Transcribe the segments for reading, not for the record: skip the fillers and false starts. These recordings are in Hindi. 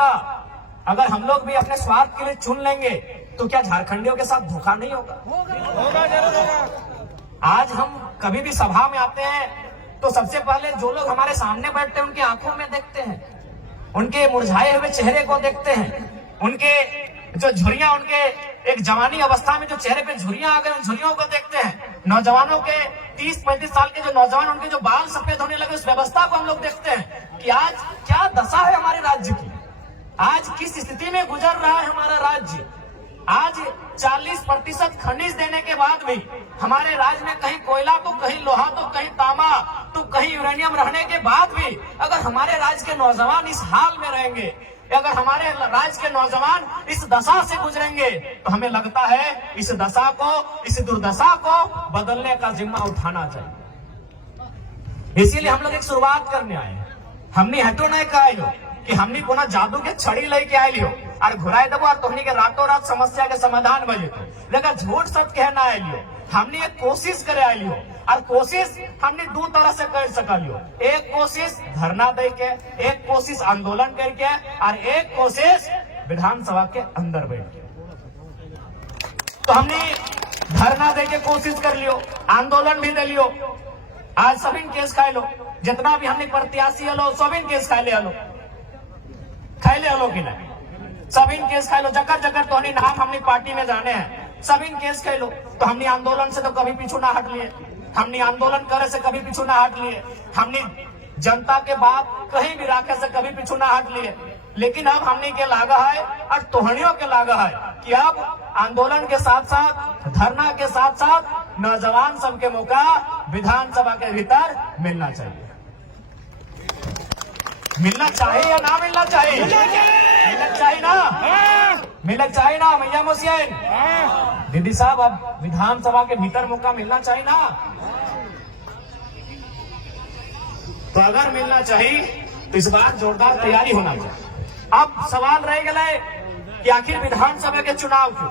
रास्ता अगर हम लोग भी अपने स्वार्थ के लिए चुन लेंगे तो क्या झारखंडियों के साथ धोखा नहीं होगा? होगा, जरूर होगा। आज हम कभी भी सभा में आते हैं तो सबसे पहले जो लोग हमारे सामने बैठते हैं उनकी आंखों में देखते हैं, उनके मुरझाए हुए चेहरे को देखते हैं, उनके जो झुर्रियां, उनके एक जवानी अवस्था में जो चेहरे पे झुर्रियां आ गए उन झुर्रियों को देखते हैं। नौजवानों के 30-35 साल के जो नौजवान, उनके जो बाल सफेद होने लगे उस व्यवस्था को हम लोग देखते हैं कि आज क्या दशा है हमारे राज्य की, आज किस स्थिति में गुजर रहा है हमारा राज्य। आज 40% खनिज देने के बाद भी हमारे राज्य में कहीं कोयला तो कहीं लोहा तो कहीं तांबा तो कहीं यूरेनियम रहने के बाद भी अगर हमारे राज्य के नौजवान इस हाल में रहेंगे, अगर हमारे राज्य के नौजवान इस दशा से गुजरेंगे तो हमें लगता है इस दशा को, इस दुर्दशा को बदलने का जिम्मा उठाना चाहिए। इसीलिए हम लोग एक शुरुआत करने आए हैं। हमने हटो नहीं कहा कि हमने कोना जादू के छड़ी लेके आए लियो और घुराए देवो और तोहनी के रातों रात समस्या के समाधान बजे तो लेकिन झूठ सच कहना आए लियो। हमने एक कोशिश करे आए लियो और कोशिश हमने दो तरह से कर सका लियो। एक कोशिश धरना दे के, एक कोशिश आंदोलन करके और एक कोशिश विधानसभा के अंदर बैठ के। तो हमने धरना दे के कोशिश कर लियो, आंदोलन भी दे लियो। आज सभी केस खाए लो, जितना भी हमने प्रत्याशी हलो सभी केस खाए ले हलो, खाए ले हलो कि नहीं, सभी केस खाए लो। जकर जकर तो नाम हमने पार्टी में जाने हैं, सभी केस खाए लो। तो हमने आंदोलन से तो कभी पीछू ना हट लिए, हमने आंदोलन करे से कभी पीछू ना हट लिए, हमने जनता के बात कहीं भी राखे से कभी पीछू ना हट लिए। लेकिन अब हमने के लागा है और तोहनियों के लागा है कि अब आंदोलन के साथ साथ, धरना के साथ साथ नौजवान सबके मौका विधानसभा के भीतर मिलना चाहिए। मिलना चाहिए या ना मिलना चाहिए? मिलना चाहिए ना, मिलना चाहिए ना मैया मोसियन दीदी साहब, अब विधानसभा के भीतर मौका मिलना चाहिए ना। तो अगर मिलना चाहिए तो इस बार जोरदार तैयारी होना चाहिए। अब सवाल रह गए कि आखिर विधानसभा के चुनाव क्यों?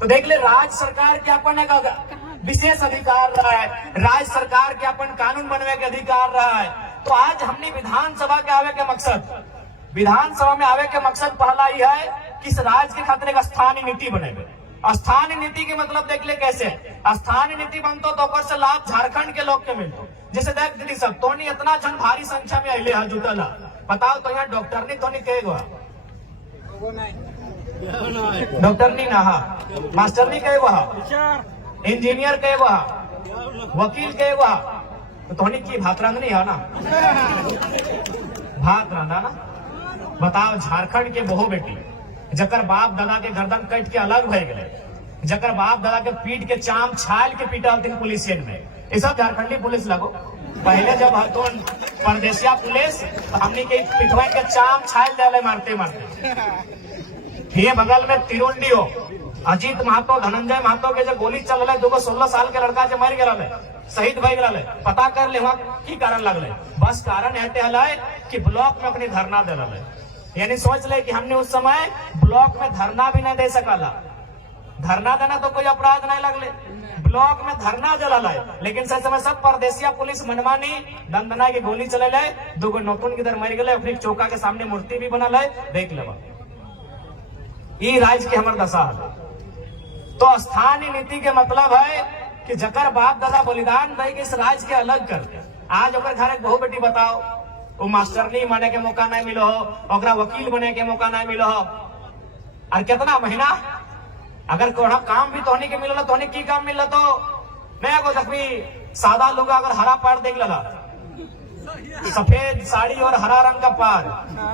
तो देख ले, राज्य सरकार के अपन विशेष अधिकार रहा है, राज्य सरकार के अपन कानून बनने के अधिकार रहा है। तो आज हमने विधानसभा के आवे के मकसद, विधानसभा में आवे के मकसद पहला ही है कि इस राज्य के खातिर एक स्थानीय नीति बनेगा। स्थानीय नीति के मतलब देख ले कैसे स्थानीय नीति बनतो तो ओकर से लाभ झारखंड के लोग के मिलतो। जैसे देख दीदी सब तो नहीं इतना जन भारी संख्या में अले है जुटल है, बताओ तो यहाँ डॉक्टर नहीं तो नहीं कहेगा, डॉक्टर नहीं ना, मास्टर नहीं कहेगा, इंजीनियर कहेगा, वकील कहेगा, तो तोहनी की भातरंग नहीं है ना, भात रंधा ना। बताओ झारखंड के बहु बेटी जकर बाप दादा के गर्दन कट के अलग भय गए, जकर बाप दादा के पीट के चाम छाल के पीटा पुलिसियन में, ये सब झारखंडी पुलिस लगो। पहले जब हतोन परदेसिया पुलिस हमने के पिटवा के चाम छाल डाले मारते मारते। ये बगल में तिरुंडी हो अजीत महतो, धनंजय महतो के जो गोली चल रहा है, 16 साल के लड़का जो मर गया शहीद भई गया, पता कर ले वहाँ की कारण लगल। बस कारण हटे हल कि ब्लॉक में अपनी धरना दे रहा, यानी सोच ले कि हमने उस समय ब्लॉक में धरना भी नहीं दे सकला। धरना देना तो कोई अपराध नहीं लगले, ब्लॉक में धरना जला है। लेकिन सही समय सब परदेसिया पुलिस मनमानी दंदना की गोली चले ले, 2 नौतुन किधर मर गए, फिर चौका के सामने मूर्ति भी बनल है, देख ले ये राज्य के हमार दशा है। तो स्थानीय नीति के मतलब है कि जकर बाप दादा बलिदान दे के इस राज्य के अलग कर। आज ओकर घर एक बहु बेटी बताओ, वो मास्टर नहीं बने के मौका नहीं मिलो हो, ओकरा वकील बने के मौका नहीं मिलो हो, और कितना महीना अगर कोना काम भी तोहनी के मिलल, तोहनी की काम मिलल तो मैं को तभी सादा लोग अगर हरा पार देख लगा, सफेद साड़ी और हरा रंग का पार,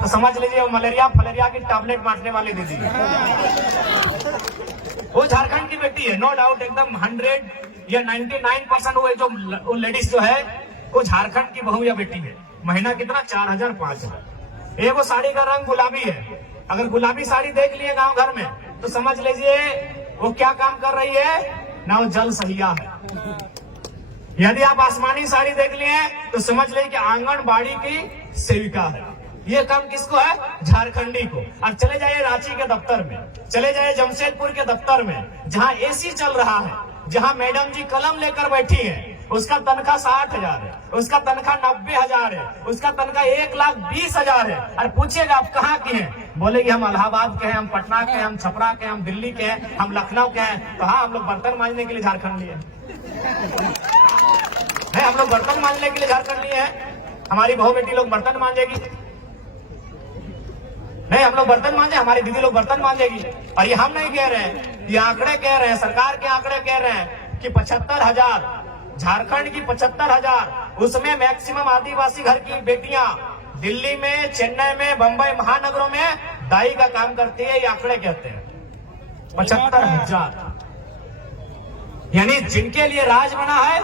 तो समझ लीजिए मलेरिया फलेरिया की टैबलेट बांटने वाली दीदी वो झारखंड की बेटी है, नो डाउट, एकदम 100 या 99% वो जो लेडीज जो है वो झारखंड की बहू या बेटी है। महीना कितना 4000-5000। एगो साड़ी का रंग गुलाबी है, अगर गुलाबी साड़ी देख लिए गांव घर में तो समझ लीजिए वो क्या काम कर रही है ना, वो जल सहिया है। यदि आप आसमानी साड़ी देख लिए तो समझ लीजिए कि आंगनबाड़ी की सेविका है। ये काम किसको है? झारखंडी को। और चले जाइए रांची के दफ्तर में, चले जाइए जमशेदपुर के दफ्तर में, जहां एसी चल रहा है, जहां मैडम जी कलम लेकर बैठी है, उसका तनख्वाह 60,000 है, उसका तनख्वाह 90,000 है, उसका तनख्वाह 1,20,000 है। अरे पूछिएगा आप कहाँ के हैं, बोलेगी हम इलाहाबाद के हैं, हम पटना के हैं, हम छपरा के हैं, हम दिल्ली के हैं, हम लखनऊ के हैं। तो हाँ, हम लोग बर्तन मांजने के लिए झारखंड लिए है, हम लोग बर्तन मांजने के लिए झारखंड लिए हैं। हमारी बहू बेटी लोग बर्तन मांजेगी, नहीं हम लोग बर्तन मांजे, हमारी दीदी लोग बर्तन मांजेगी। और ये हम नहीं कह रहे हैं, ये आंकड़े कह रहे हैं, सरकार के आंकड़े कह रहे हैं कि 75,000 झारखंड की 75,000, उसमें मैक्सिमम आदिवासी घर की बेटियां दिल्ली में, चेन्नई में, बंबई महानगरों में दाई का काम करती है। ये आंकड़े कहते हैं 75,000, यानी जिनके लिए राज बना है